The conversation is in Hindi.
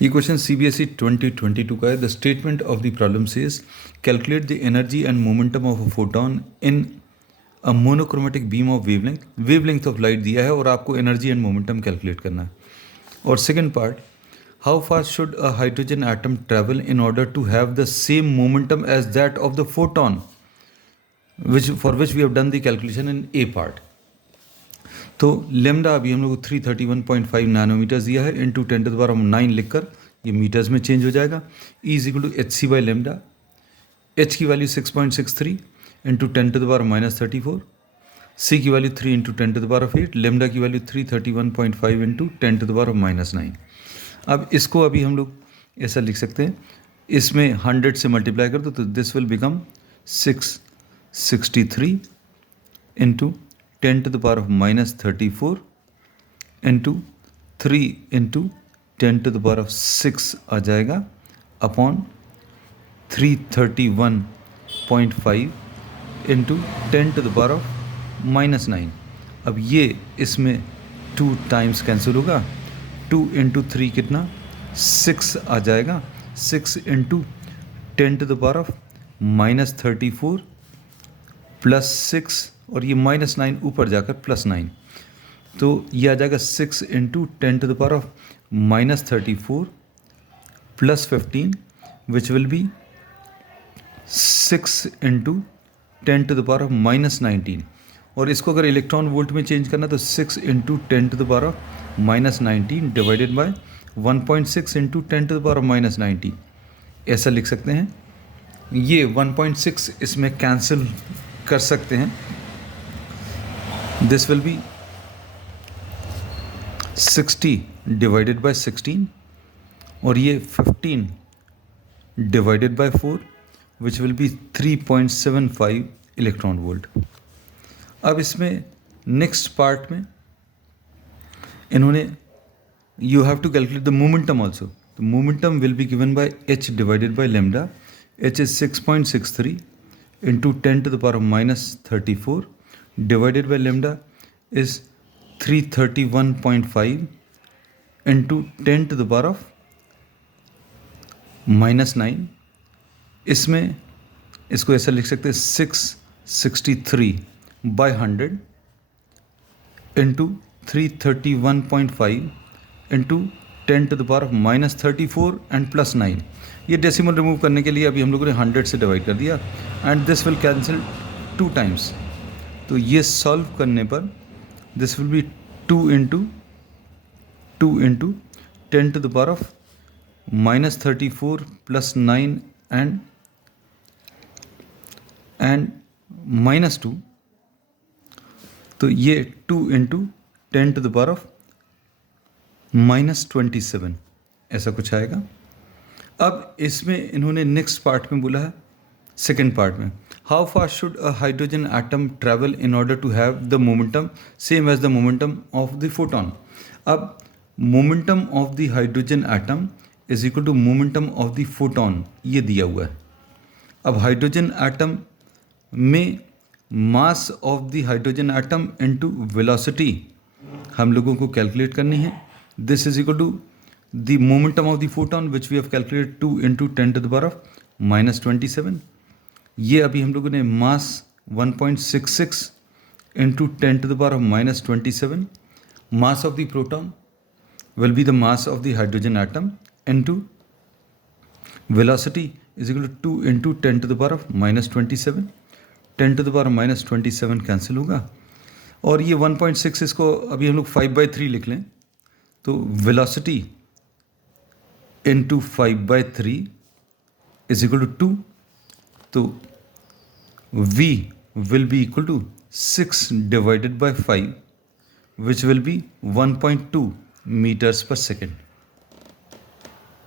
ये क्वेश्चन CBSE 2022 का है। The statement of the problem says calculate the energy and momentum of a photon in a monochromatic beam of wavelength of light दिया है और आपको एनर्जी एंड मोमेंटम कैलकुलेट करना है। और second part, how fast should a hydrogen atom travel in order to have the same momentum as that of the photon for which we have done the calculation in a part. तो लेमडा अभी हम लोग को 331.5 नैनोमीटर्स दिया है, इंटू 10⁻9 लिखकर ये मीटर्स में चेंज हो जाएगा। E is equal to HC by lambda. H की वैल्यू 6.63 इंटू 10⁻34, C की वैल्यू 3 इंटू 10⁸, लेमडा की वैल्यू 331.5 इंटू 10⁻9। अब इसको अभी हम लोग ऐसा लिख सकते हैं, इसमें 100 से मल्टीप्लाई कर दो तो this will become 663 into 10⁻34 into 3 into 10⁻6 आ जाएगा अपॉन 331.5 इंटू 10⁻9। अब ये इसमें 2 टाइम्स कैंसिल होगा, 2 इंटू 3 कितना 6 आ जाएगा, 6 इंटू 10⁻34 प्लस 6 और ये -9 ऊपर जाकर +9, तो ये आ जाएगा 6 into 10⁻34 plus 15 which will B 6 into 10⁻19। और इसको अगर इलेक्ट्रॉन वोल्ट में चेंज करना तो 6 इंटू 10⁻19 डिवाइडेड बाय 1.6 इंटू 10⁻19 ऐसा लिख सकते हैं। ये 1.6 इसमें कैंसिल कर सकते हैं, this will be 60 divided by 16 और ये 15 divided by 4 which will be 3.75 electron volt. अब इसमें नेक्स्ट पार्ट में इन्होंने you have to calculate the momentum also. The momentum will be given by H divided by lambda. H is 6.63 into 10⁻34 divided by lambda is 331.5 into 10⁻9। इसमें इसको ऐसा लिख सकते हैं 663 by 100 into 331.5 into 10⁻34 and plus 9। ये डेसिमल रिमूव करने के लिए अभी हम लोगों ने 100 से डिवाइड कर दिया and this will cancel 2 times. तो ये सॉल्व करने पर this will B 2 into 10⁻34 plus 9 and -2, तो ये 2 इंटू 10⁻27 ऐसा कुछ आएगा। अब इसमें इन्होंने नेक्स्ट पार्ट में बोला है, सेकेंड पार्ट में, how fast should a hydrogen atom travel in order to have the momentum same as the momentum of the photon. अब momentum of the hydrogen atom is equal to momentum of the photon, ये दिया हुआ है। अब हाइड्रोजन एटम में mass of the hydrogen atom into velocity हम लोगों को कैलकुलेट करनी है। This is equal to the momentum of the photon which we have calculated 2 into 10⁻27। ये अभी हम लोगों ने mass 1.66 into 10⁻27, mass of the proton will be the mass of the hydrogen atom into velocity is equal to 2 into 10⁻27। 10⁻27 cancel होगा और ये 1.6 इसको अभी हम लोग 5/3 लिख लें, तो velocity into 5/3 is equal to 2, तो V will be equal to 6 divided by 5 which will be 1.2 meters per second।